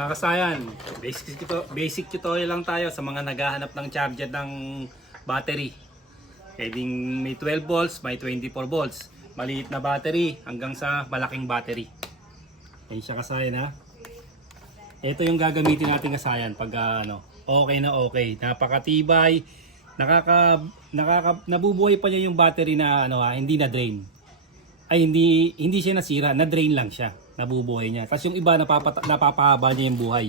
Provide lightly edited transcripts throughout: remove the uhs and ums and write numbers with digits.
Mga kasayan, basic tutorial lang tayo sa mga naghahanap ng charger ng battery. Pwedeng may 12 volts, may 24 volts. Maliit na battery hanggang sa malaking battery. Ayun siya kasayan ha. Ito yung gagamitin natin kasayan pag okay na okay. Napakatibay. Nabubuhay pa niya yung battery na hindi na drain. Ay hindi siya nasira, na drain lang siya. Nabubuhay niya. Tapos yung iba napapahaba niya yung buhay.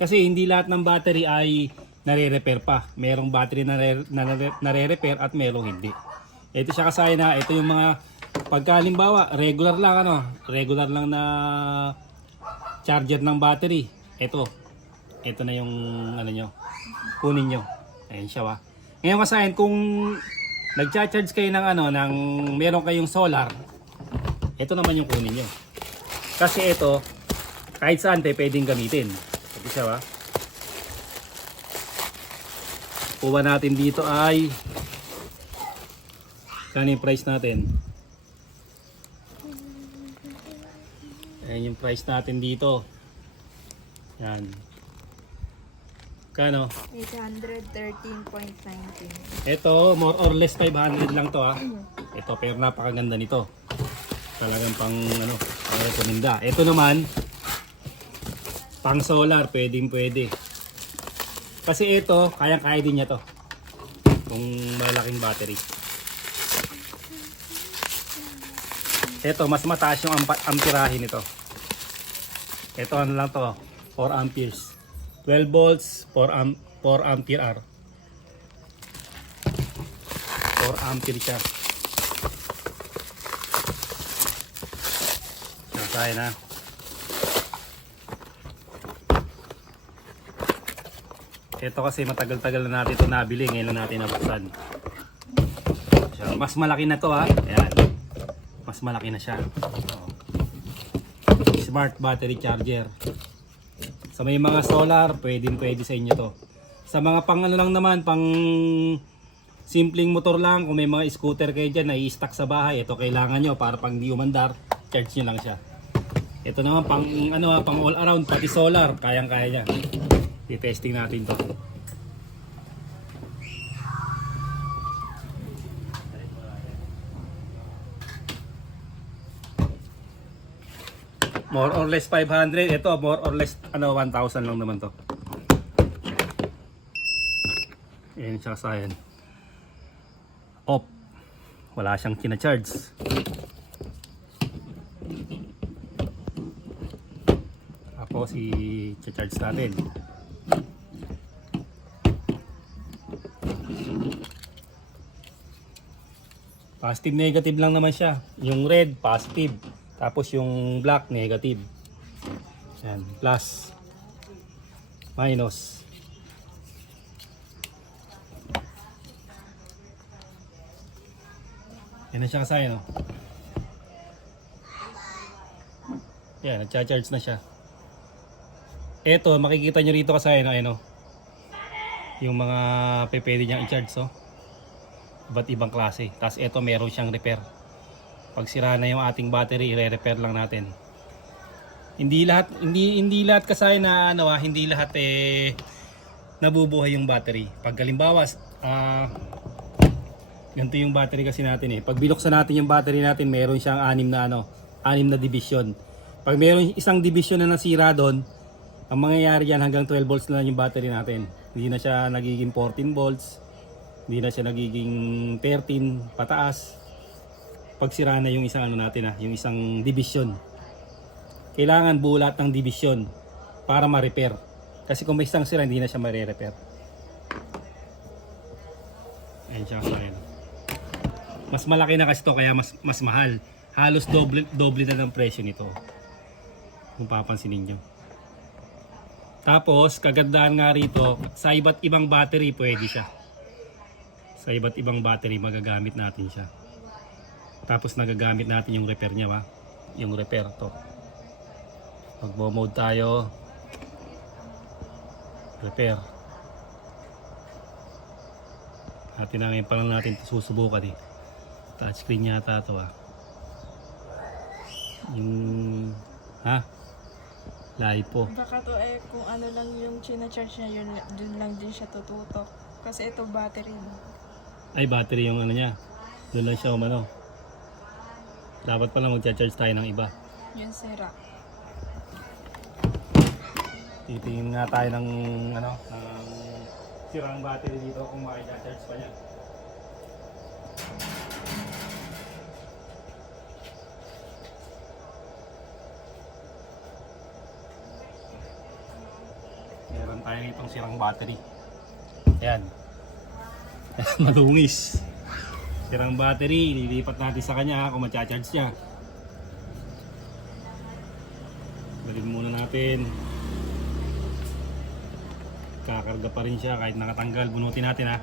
Kasi hindi lahat ng battery ay nare-repair pa. Merong battery na nare-repair at merong hindi. Ito siya kasaya na, ito yung mga pagkalimbawa, regular lang na charger ng battery. Ito na yung kunin nyo. Ayun siya wa. Ngayon kasayan, kung nagcha-charge kayo ng meron kayong solar, ito naman yung kunin nyo. Kasi ito, kahit saan pwedeng gamitin. Ito siya ba? Kuha natin dito ay kano yung price natin? Ayan yung price natin dito. Yan. Kano? 813.19. Ito, more or less 500 lang to ha. Ito, pero napakaganda nito. Talagang pang rekomenda. Ito naman pang solar, pwede. Kasi ito, kaya din niya to. Kung malaking battery. Ito, mas mataas yung amperahe nito. Ito lang to, 4 amperes. 12 volts, 4 ampere hour. 4 ampere siya. Kaya na. Ito kasi matagal-tagal na natin ito nabili. Ngayon lang natin nabuksan. Mas malaki na to ha. Ayan. Mas malaki na siya. Smart battery charger. Sa may mga solar, pwede sa inyo to. Sa mga pang lang naman, pang simpleng motor lang, kung may mga scooter kayo dyan na i-stack sa bahay, ito kailangan nyo para pang di umandar, charge nyo lang siya. Ito naman pang all around, pati solar, kayang-kaya niya. I-testing natin to. More or less 500, ito more or less 1,000 lang naman to. Ayan siya kasayan. Off. Wala siyang kina-charge. Tapos i-charge natin. Positive negative lang naman siya. Yung red positive, tapos yung black negative. Yan, plus minus. Yan na siya kasaya, no? Yan, nagcha-charge na siya. Ito, makikita nyo rito kasi yung mga pwede niyang i-charge, so iba't ibang klase. Tapos ito meron siyang repair. Pag sira na yung ating battery, i-repair lang natin. Hindi lahat kasi hindi lahat nabubuhay yung battery. Pag halimbawa ganito yung battery kasi natin pag binuksan natin yung battery natin, meron siyang 6 na division. Pag meron isang division na nasira doon, ang mangyayari yan hanggang 12 volts na lang yung battery natin. Hindi na siya nagiging 14 volts. Hindi na siya nagiging 13 pataas. Pag sira na yung isang yung isang division. Kailangan buo lahat ng division para ma-repair. Kasi kung may isang sira, hindi na siya ma-repair. Ayan siya kasayan. Mas malaki na kasi ito, kaya mas mahal. Halos doble na ng presyo nito. Kung papansinin nyo. Tapos, kagandahan nga rito, sa iba't ibang battery pwede siya. Sa iba't ibang battery magagamit natin siya. Tapos nagagamit natin yung repair niya, yung repair to. Mag-mode tayo. Repair. Natin na ngayon pa lang natin susubukan touchscreen yata ito Yung Lipo. Baka to kung ano lang yung china-charge niya, yun, dun lang din siya tututok. Kasi ito battery. Ay, battery yung ano niya. Doon lang siya umano. Dapat pala magcha-charge tayo ng iba. Yun sira. Titingin nga tayo ng ano, ng sirang battery dito kung makika-charge pa niya. Meron tayo itong sirang battery. Ayan. Madungis. Sirang battery, lilipat natin sa kanya kung matcha-charge siya. Balik muna natin. Kakarga pa rin siya kahit nakatanggal. Bunutin natin ha.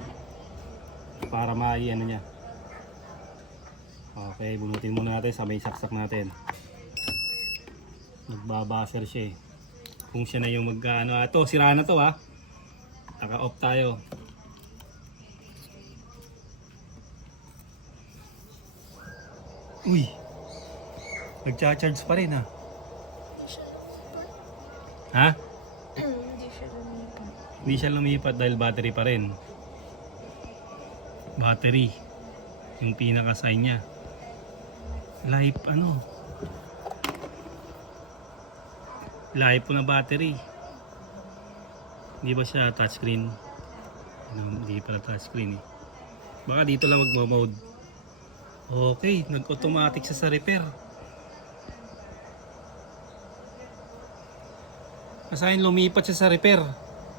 Para ano niya. Okay, bunutin muna natin. Sabay saksak natin. Nagbabaser siya eh. Kung siya na yung mag-ano. Ito, sira na to ha. Naka-off tayo. Uy! Nagcha-charge pa rin ha. Hindi siya lumipat. Ha? Hindi siya lumipat. Hindi siya lumipat dahil battery pa rin. Battery. Yung pinaka-sign niya. Live ano? Live po na battery. Hindi ba siya touchscreen? Hindi pala touchscreen eh. Baka dito lang magmo-mode. Okay, nag-automatic siya sa repair. Kasahin lumipat siya sa repair.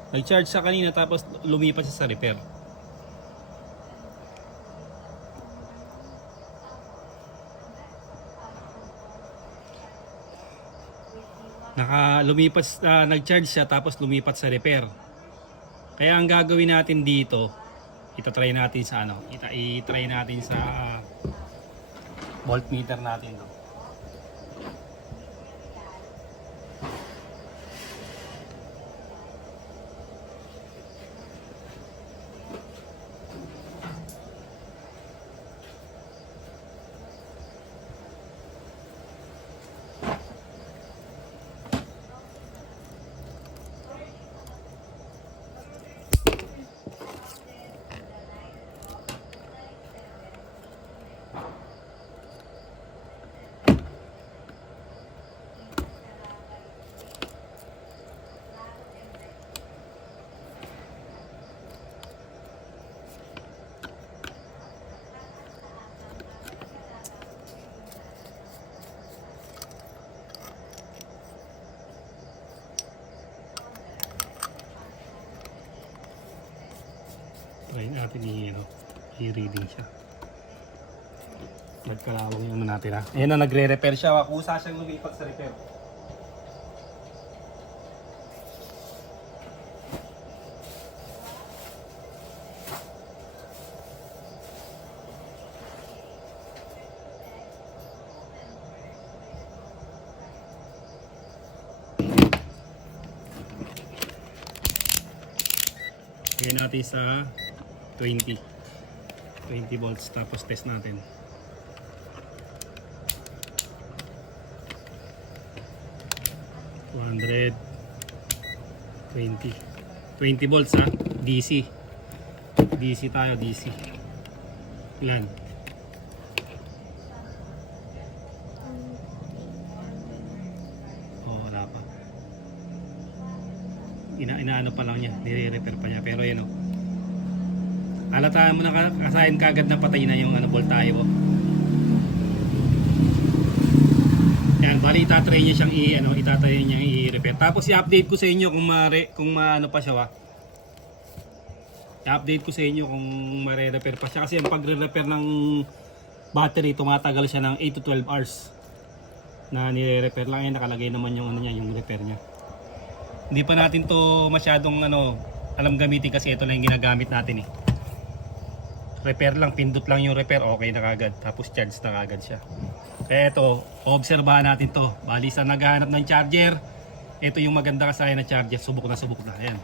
Nag-charge siya kanina tapos lumipat siya sa repair. Nag-charge siya tapos lumipat sa repair. Kaya ang gagawin natin dito, itatry natin sa ano, i-try natin sa voltmeter natin to. Try natin i-reading siya. Nagkalawang yung natin ha. Ayan na, nagre-repair siya. Kusa siyang lumipat sa repair. Lagyan natin sa 20 volts tapos test natin. 20 volts ha, DC tayo, DC. Ilan? Oh, wala pa. Inaano pa lang niya, nire-repair pa niya, pero yan o. Halataan mo na kasahin kagad na patay na yung voltahe mo. Yan, bali itatry niya siyang itatry niya i-repair. Tapos i-update ko sa inyo kung maano pa siya I-update ko sa inyo kung mare-repair pa siya kasi ang pagre-repair ng battery tumatagal siya ng 8 to 12 hours. Na nire-repair lang, nakalagay naman yung yung repair niya. Hindi pa natin to masyadong alam gamitin kasi ito lang yung ginagamit natin eh. Repair lang, pindot lang yung repair, okay na kagad. Tapos charge na kagad siya. Kaya ito, obserbahan natin to. Bali sa naghahanap ng charger, ito yung maganda kasayan na charger. Subok na. Ayan.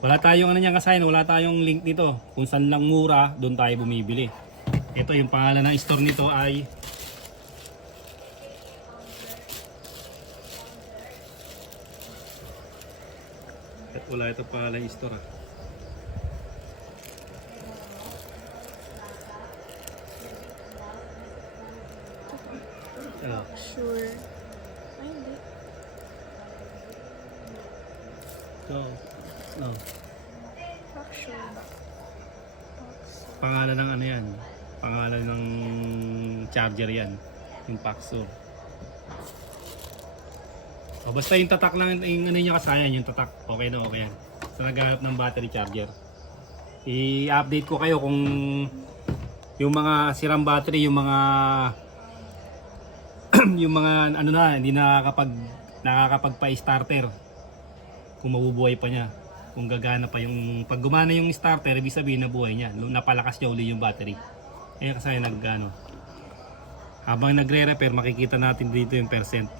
Wala tayong kasayan, wala tayong link nito. Kung saan lang mura, doon tayo bumibili. Ito yung pangalan ng store nito ay At wala ito pala yung store ah. Ano? Sure. Ay, hindi. So, no. Sure ba? Pangalan ng ano yan? Pangalan ng charger yan. Yung Paxor. O basta yung tatak lang, yung ano niya kasayan, yung tatak. Okay na okay yan. Sa naghahanap ng battery charger. I-update ko kayo kung yung mga sirang battery, yung mga yung mga ano na, hindi nakakapagpa-starter. Kung mabubuhay pa niya. Kung gagana pa yung pag gumana yung starter, ibig sabihin na buhay niya. Napalakas niya uli yung battery. Eh kasi nag-ano. Habang nagre-repair, makikita natin dito yung percent.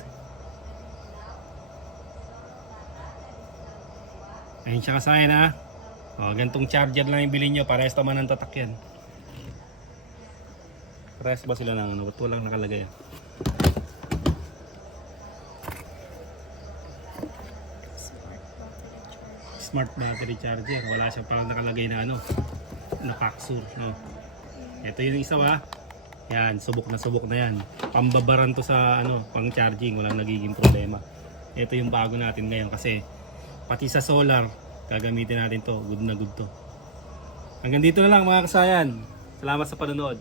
Ayun siya kasayan ha. O, gantong charger lang yung bilhin nyo. Parehas naman ang tatak yan. Parehas ba sila ng ano? Ba't walang nakalagay? Smart battery charger. Wala siya parang nakalagay na ano. Na Paxor. No? Ito yung isa ba? Yan. Subok na yan. Pambabaran to sa ano, pang charging. Walang nagiging problema. Ito yung bago natin ngayon kasi pati sa solar, gagamitin natin to. Good na good to. Hanggang dito na lang mga kasayan. Salamat sa panonood.